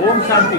ओम शांती।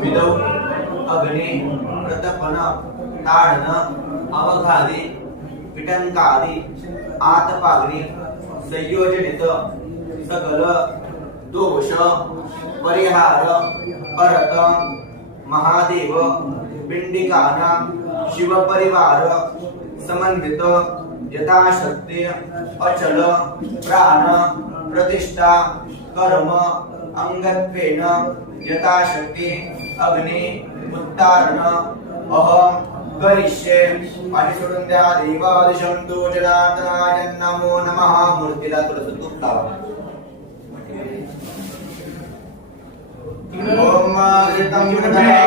विदौ अग्नि प्रतपन ताडन अवघादी पिटंकादी आतपागणी संयोजनित सकल दोष, परिहार, परत, महादेव पिंडिकाना शिवपरिवार, समन्वित, यथाशक्ती, अचल, प्राण, प्रतिष्ठा, कर्म अंगत्वेन यथाशक्ती, अग्नि उत्तारण अहम करिष्ये। आणि सोडून जनार्दनाय नमो नमः। मूर्तीला तुळस ओम घृतं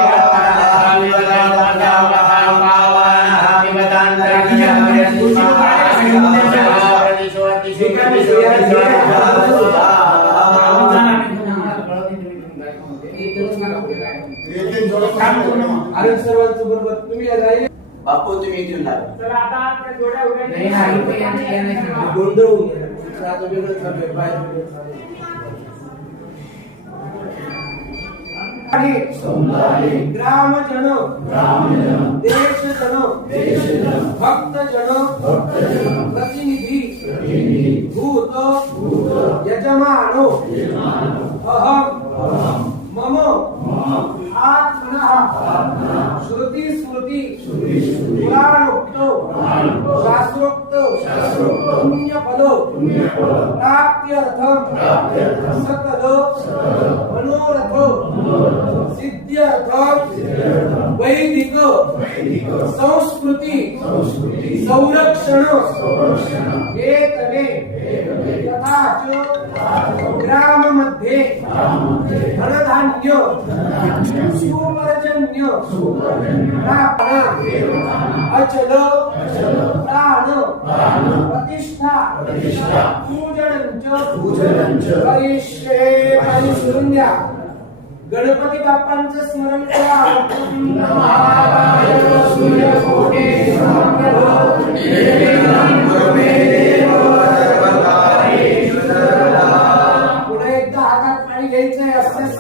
अरे सर्वांचं बरोबर तुम्ही राहिले बापू तुम्ही इथून लावा तर आता त्या जोड्या उभ्या नाही. गोंधळ होऊन गेला. ગ્રામજનો દેશજનો ભક્તજનો પ્રતિનિધિ ભૂતો યજમાનો અહમ મમો આત્મના શ્રુતિ સ્મૃતિ પુરાણોક્તો શાસ્ત્રોક્ત पुण्यपद प्राप्त्यर्थम। सकल। मनोरथ। सिद्ध्यर्थम। वैदिक। संस्कृति। संरक्षण हेतवे ग्राममध्ये धनधान्य सुपर्जन्य अचल प्राण प्रतिष्ठा पूजनंच परिश्रे आणि गणपती बाप्पांचं स्मरण करा.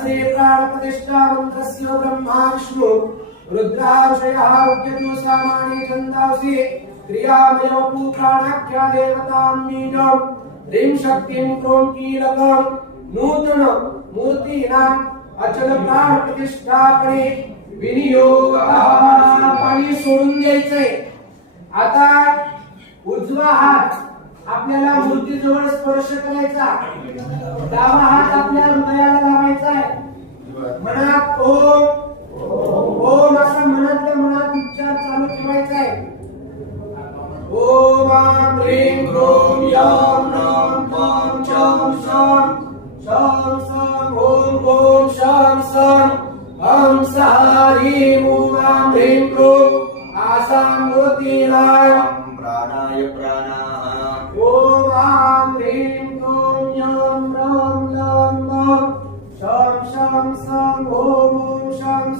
अस्य श्री ब्रह्मा विष्णु रुद्रावशयः उद्यतु सामानि छन्दांसि। क्रियामयोपु प्राणाख्या देवतां मीडं ह्रीं शक्तिं क्रों कीलकं नूतन मूर्तीनाम् अचल प्राण प्रतिष्ठापने विनियोग सोडून द्यायचंय आता उजवा हात आपल्याला मूर्तीजवळ स्पर्श करायचा। डावा हात आपल्या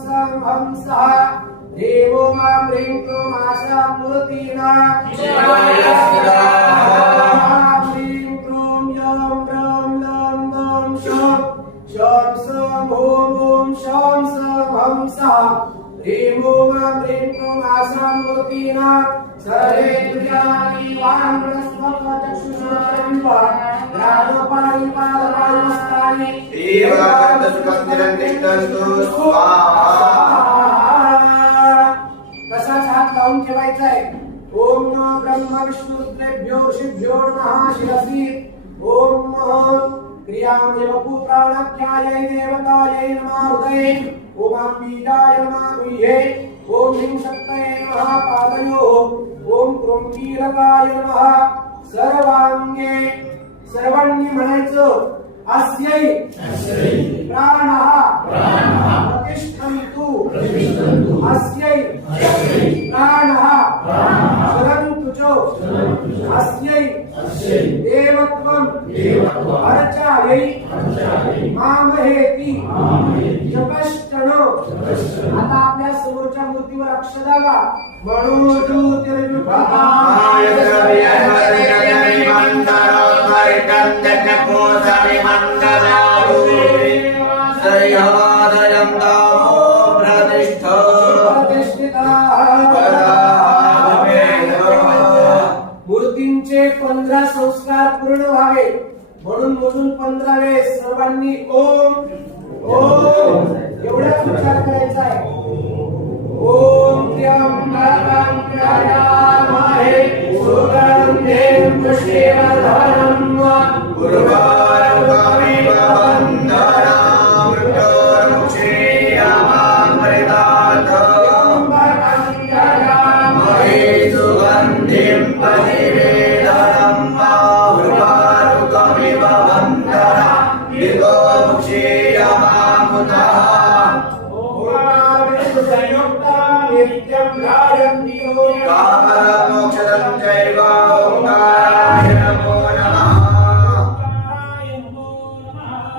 sang âm sa Devo mam ring tu masa mutina Jaya Mam ring trum yom rum lom lom shom Shom sam hum hum shom sam hum sa Devo mam ring tu masa mutina Sare Duyani Vam Rasmaka Chakshusha Rimpa Rado Pari Pada Pari तसाच हात लावून ठेवायचा आहे ओम नमो ब्रह्मा विष्णू रुद्रेभ्यो ऋषिभ्यो नमः शिरसी. ओम नमः क्रियामेव प्राणाख्यायै देवतायै नमः हृदये. ओम बीजाय नमः गुह्ये. ओम ह्रीं शक्तये नमः पादयोः. ओम क्रों कीलकाय नमः सर्वांगे सर्वांनी म्हणायचं. अस्यै। प्राणः। प्रतिष्ठन्तु। अस्यै। प्राणः। सुरन्तु च। अस्यै। देवत्वम् अर्चायै मामहेति। जपश्चन। आता आपल्या समोरच्या मूर्तीवर अक्षदावा आय द्रव्यमर्यमयमन्तरोपरितं व्हावे म्हणून मोजून पंधरा वेळेस सर्वांनी ओम ओम. एवढ्या नित्यं गायन्ति ओम चैव ओङ्काराय नमो नमः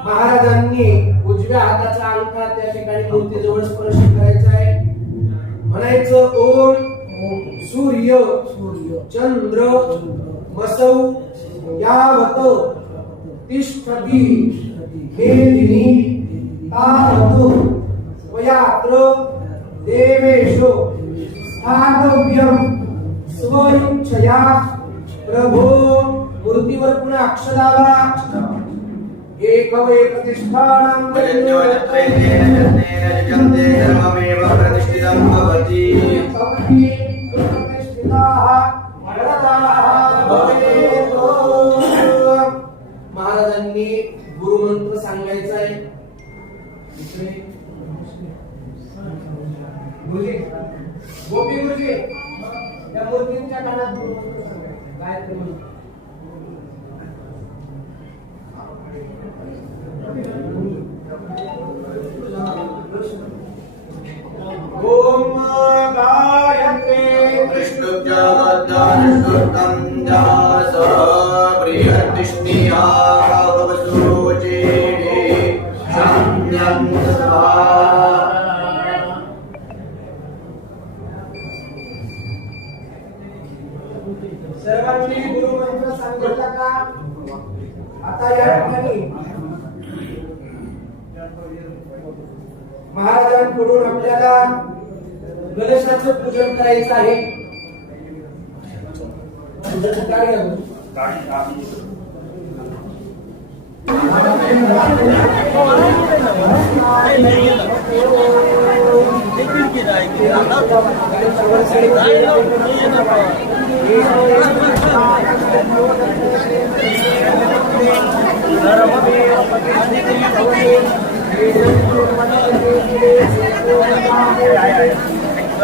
महाराजांनी उजव्या हाताचा अंगठा त्या ठिकाणी मूर्तीजवळ स्पर्श करायचा आहे. म्हणायचं ओम सूर्य चंद्र मसौ यावत तिष्ठती मेदिनी तावत त्वयात्र देवेषु स्थातव्यं स्वइच्छया प्रभो मूर्तीवर पुन्हा अक्षराला एक वै प्रतिष्ठानं जगन्ते सर्वमेव प्रतिष्ठितं भवति। महाराजांनी गोपी गुरुजी त्या मूर्तींच्या कानात गायत्री ओम गायत्री दास बृहत्तिष्ठिया गणेशाचं पूजन करायचं आहे.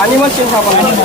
animal chain apa animal